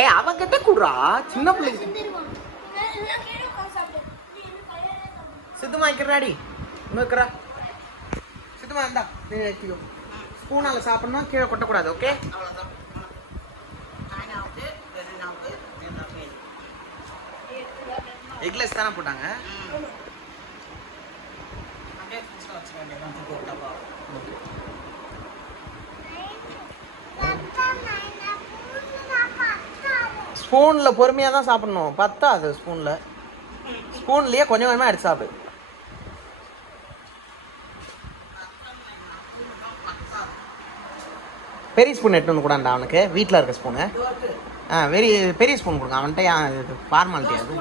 ஏய் அவகிட்ட குடுறா சின்ன பிள்ளைங்க. சித்துமா வைக்கிறாடி வைக்கிறா. சித்துமா இருந்தா நீ வைக்கோ. ஸ்பூனால சாப்பிடணும், கீழே கொட்டக்கூடாது. ஓகே எக்லெஸ் தானே போட்டாங்க. ஸ்பூன்ல பொறுமையா தான் சாப்பிடணும். பத்தாது ஸ்பூன்லயே கொஞ்சம் கொஞ்சமா எடுத்து சாப்பிடு. பெரிய ஸ்பூன் எடுத்து வந்து கூடாண்டா அவனுக்கு. வீட்டில் இருக்க ஸ்பூனு பெரிய ஸ்பூன் கொடுங்க அவன்கிட்ட. ஃபார்மாலிட்டி அது.